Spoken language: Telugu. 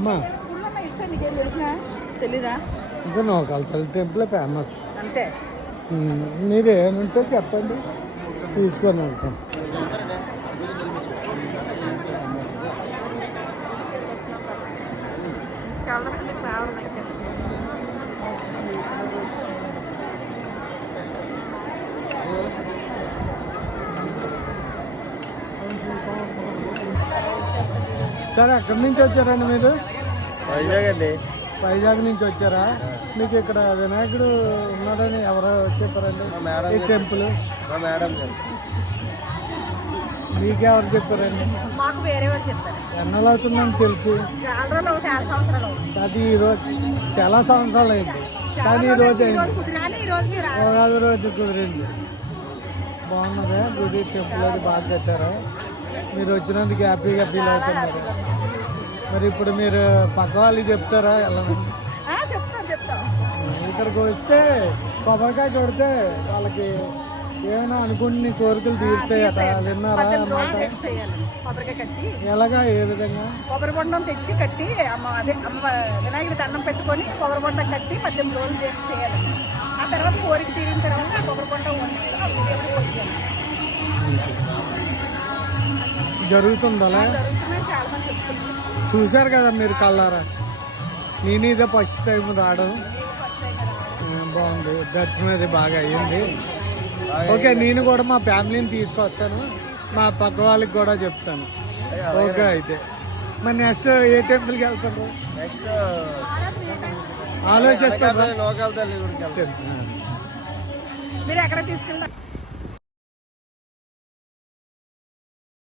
అమ్మా నీకేం తెలిసినా తెలీదా? ఇంకా నోకాల్చల్ టెంపుల్ ఫేమస్ అంతే. మీరు ఏముంటే చెప్పండి, తీసుకొని వెళ్తాం. సరే, ఎక్కడి నుంచి వచ్చారండి మీరు? వైజాగ్ అండి. వైజాగ్ నుంచి వచ్చారా? మీకు ఇక్కడ వినాయకుడు ఉన్నాడని ఎవరో చెప్పారండి? ఈ టెంపుల్ మేడం మీకెవరు చెప్పారండి? మాకు వేరే వాళ్ళు చెప్తారు. ఎన్నాళ్ళు అవుతుందని తెలిసి? చాలా సంవత్సరాలు. అది ఈరోజు చాలా సంవత్సరాలు అయింది, కానీ ఈరోజు అయింది. ఉగాది రోజు కుదిరింది. బాగున్నదా గుడి? టెంపుల్ అది బాగా కట్టారా? మీరు వచ్చినందుకు హ్యాపీగా ఫీల్ అవుతున్నారు. మరి ఇప్పుడు మీరు పక్క వాళ్ళు చెప్తారా వెళ్ళమని? చెప్తాం. ఇక్కడికి వస్తే కొబ్బరికాయ కొడితే వాళ్ళకి ఏమైనా అనుకుని కోరికలు తీరుతాయి అట, విన్నారా? కొబ్బరికాయ కట్టి ఎలాగా, ఏ విధంగా? కొబ్బరి బొండం తెచ్చి కట్టి అమ్మ వినాయకుడి దండం పెట్టుకొని కొబ్బరి బొండం కట్టి 18 రోజులు చేసి చేయాలి. ఆ తర్వాత కోరిక తీరిన తర్వాత ఆ కొబ్బరి బొండం జరుగుతుంది అలా? జరుగుతున్నాయి, చాలా మంది చెప్తున్నారు. చూశారు కదా మీరు కళ్ళారా? నేను ఇదే ఫస్ట్ టైం రావడం. బాగుంది, దర్శనం అది బాగా అయ్యింది. ఓకే, నేను కూడా మా ఫ్యామిలీని తీసుకొస్తాను, మా పక్క వాళ్ళకి కూడా చెప్తాను. ఓకే, అయితే మరి నెక్స్ట్ ఏ టెంపుల్కి వెళ్తారు? ఆలోచిస్తారు. మీరు ఎక్కడ తీసుకెళ్తారు?